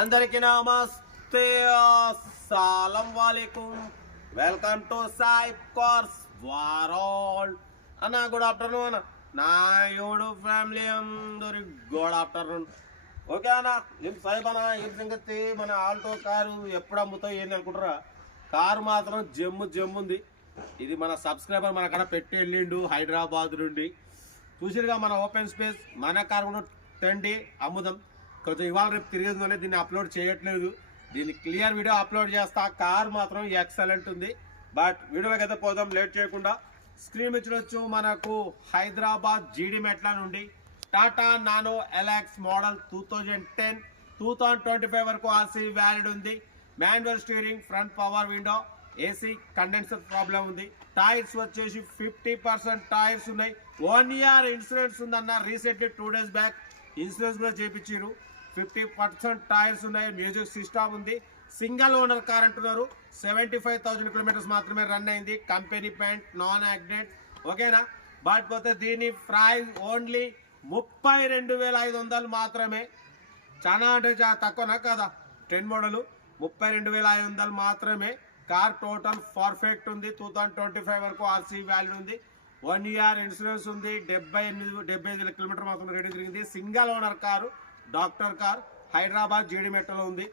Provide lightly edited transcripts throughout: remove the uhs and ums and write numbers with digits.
అందరికీ నమస్తే, అస్సలం వాలేకుం. Welcome to Sai cars world అన్న. గుడ్ ఆఫ్టర్నూన్ అన్న. నా యూట్యూబ్ ఫ్యామిలీ అందరి గుడ్ ఆఫ్టర్నూన్. ఓకే అన్న, ఏం సాయిబ్ అన్న, ఏం సంగతి? మన ఆల్టో కారు ఎప్పుడు అమ్ముతావు ఏంది అనుకుంటారా? కారు మాత్రం జమ్ము ఉంది. ఇది మన సబ్స్క్రైబర్ మన కాడ పెట్టి వెళ్ళిండు హైదరాబాద్ నుండి. చూసిరుగా మన ఓపెన్ స్పేస్, మన కారు కూడా తండి అమ్ముదాం. కొంచెం ఇవాళ రేపు తిరిగేందువల్లే దీన్ని అప్లోడ్ చేయట్లేదు. దీన్ని క్లియర్ వీడియో అప్లోడ్ చేస్తా. కార్ మాత్రం ఎక్సలెంట్ ఉంది. బట్ వీడియోలోకి అయితే పోదాం లేట్ చేయకుండా. స్క్రీన్ మీద చూడొచ్చు, మనకు హైదరాబాద్ జీడి మెట్ల నుండి టాటా నానో ఎలాక్స్ మోడల్ 2010 2025 వరకు ఆర్సీ వ్యాలిడ్ ఉంది. Manual steering, front power window, AC condenser problem ఉంది. టైర్స్ వచ్చేసి 50% టైర్స్ ఉన్నాయి. 1 year ఇన్సూరెన్స్ ఉందన్న. రీసెంట్లీ 2 days బ్యాక్ ఇన్సూరెన్స్ కూడా చేయించారు. 50% టైర్స్ ఉన్నాయి. మ్యూజిక్ సిస్టమ్ ఉంది. సింగిల్ ఓనర్ కార్ అంటున్నారు. 75,000 కిలోమీటర్స్ మాత్రమే రన్ అయింది. Company paint, non accident. ఓకేనా? బట్ పోతే దీని ప్రైస్ ఓన్లీ 32,500 మాత్రమే. చాలా అంటే చాలా తక్కువనా కదా? 10 మోడల్ 32,500 మాత్రమే. కార్ టోటల్ పర్ఫెక్ట్ ఉంది. 2025 వరకు ఆర్సీ వాల్యూ ఉంది. 1 year ఇన్సూరెన్స్ ఉంది. 75,000 కిలోమీటర్ మాత్రం రేటు తిరిగింది. Single owner car, doctor car, Hyderabad జీడి మెట్రలో ఉంది.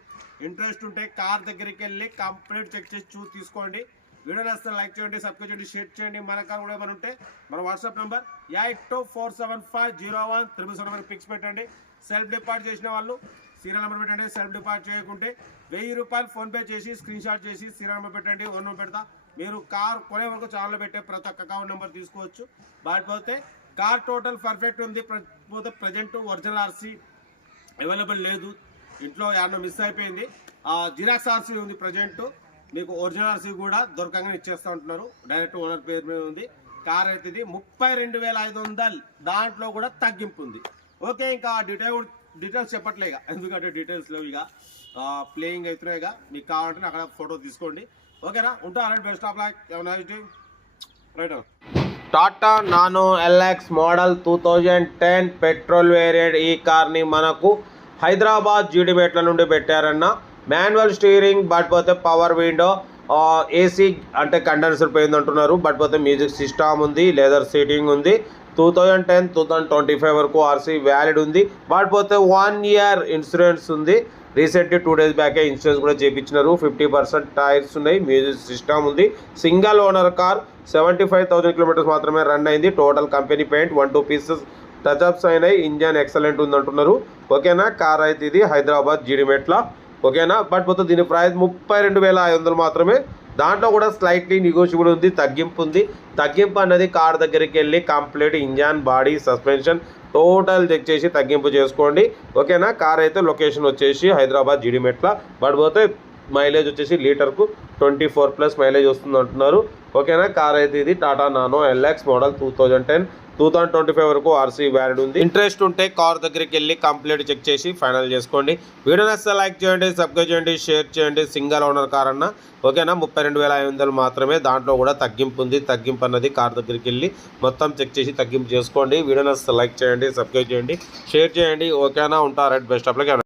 ఇంట్రెస్ట్ ఉంటే కార్ దగ్గరికి వెళ్ళి కంప్లీట్ చెక్ చేసి తీసుకోండి. వీడియో నచ్చితే లైక్ చేయండి, సబ్స్క్రైబ్ చేయండి, షేర్ చేయండి. మన కార్ కూడా ఏమైనా ఉంటే మన వాట్సాప్ నెంబర్ 82475017 పిక్స్ పెట్టండి. సెల్ఫ్ డిపాజిట్ చేసిన వాళ్ళు సీరియల్ నెంబర్ పెట్టండి. సెల్ఫ్ డిపాజిట్ చేయకుంటే 1000 రూపాయలు ఫోన్పే చేసి స్క్రీన్ షాట్ చేసి సీరియల్ నెంబర్ పెట్టండి. ఓన్ నెంబర్ పెడతా. మీరు కార్ కొనే వరకు ఛానల్లో పెట్టే ప్రతి ఒక్క అకౌంట్ నెంబర్ తీసుకోవచ్చు. బాకపోతే కార్ టోటల్ పర్ఫెక్ట్ ఉంది. పోతే ప్రజెంట్ ఒరిజినల్ ఆర్సీ అవైలబుల్ లేదు. ఇంట్లో ఏమన్నా మిస్ అయిపోయింది. జిరాక్స్ ఆర్సీ ఉంది ప్రజెంట్. మీకు ఒరిజినల్ ఆర్సీ కూడా దొరకంగా ఇచ్చేస్తూ ఉంటున్నారు. డైరెక్ట్ ఓనర్ పేరు మీద ఉంది. కార్ అయితే ఇది 32,500. దాంట్లో కూడా తగ్గింపు ఉంది. ఓకే, ఇంకా డీటెయిల్స్ చెప్పట్లే ఇక, ఎందుకంటే డీటెయిల్స్ లేవు. ఇక ప్లేయింగ్ అవుతున్నాయి. ఇక మీకు కావాలంటే అక్కడ ఫోటో తీసుకోండి. ఓకేనా? ఉంటారా? Best of luck. Right. Tata nano LX model 2010 petrol variant. ఈ కార్ని మనకు హైదరాబాద్ జీడిమెట్ల నుండి పెట్టారన్న. మాన్యువల్ స్టీరింగ్, బట్ పోతే పవర్ విండో, ఏసీ అంటే కండెన్సర్ పోయింది అంటున్నారు. బట్ పోతే మ్యూజిక్ సిస్టమ్ ఉంది, లెదర్ సీటింగ్ ఉంది. 2010 2025 వరకు ఆర్సీ వ్యాలిడ్ ఉంది. బట్ పోతే 1 year ఇన్సూరెన్స్ ఉంది. రీసెంట్లీ 2 days బ్యాకే ఇన్సూరెన్స్ కూడా చేయించినారు. 50% టైర్స్ ఉన్నాయి. మ్యూజిక్ సిస్టమ్ ఉంది. Single owner car. 75,000 కిలోమీటర్స్ మాత్రమే రన్ అయింది. Total company paint 1-2 pieces touch-ups అయినాయి. ఇంజన్ ఎక్సలెంట్ ఉంది అంటున్నారు. ఓకేనా? కార్ అయితే ఇది హైదరాబాద్ జీడిమెట్ల. ఓకేనా? బట్ పోతే దీని ప్రైస్ 32,500 మాత్రమే. దాంట్లో కూడా స్లైట్లీ నెగోషియబుల్ ఉంది. తగ్గింపు ఉంది. తగ్గింపు అన్నది కార్ దగ్గరికి వెళ్ళి complete engine, body, suspension total check చేసి తగ్గింపు చేసుకోండి. ఓకేనా? కార్ అయితే లొకేషన్ వచ్చేసి హైదరాబాద్ జీడిమెట్ల. బట్ పోతే మైలేజ్ వచ్చేసి లీటర్కు 24+ మైలేజ్ వస్తుంది అంటున్నారు. ఓకేనా? కార్ అయితే ఇది టాటా నానో ఎల్ఎక్స్ మోడల్ 2010 2025 వరకు ఆర్సీ వ్యాలిడ్ ఉంది. ఇంట్రెస్ట్ ఉంటే కార్ దగ్గరికి వెళ్ళి కంప్లీట్ చెక్ చేసి ఫైనల్ చేసుకోండి. వీడియో నచ్చితే లైక్ చేయండి, సబ్స్క్రైబ్ చేయండి, షేర్ చేయండి. సింగిల్ ఓనర్ కార్ అన్న. ఓకేనా? 32,500 మాత్రమే. దాంట్లో కూడా తగ్గింపు ఉంది. తగ్గింపు అన్నది కార్ దగ్గరికి వెళ్ళి మొత్తం చెక్ చేసి తగ్గింపు చేసుకోండి. వీడియో నచ్చితే లైక్ చేయండి, సబ్స్క్రైబ్ చేయండి, షేర్ చేయండి. ఓకేనా? ఉంటారు. Best of luck.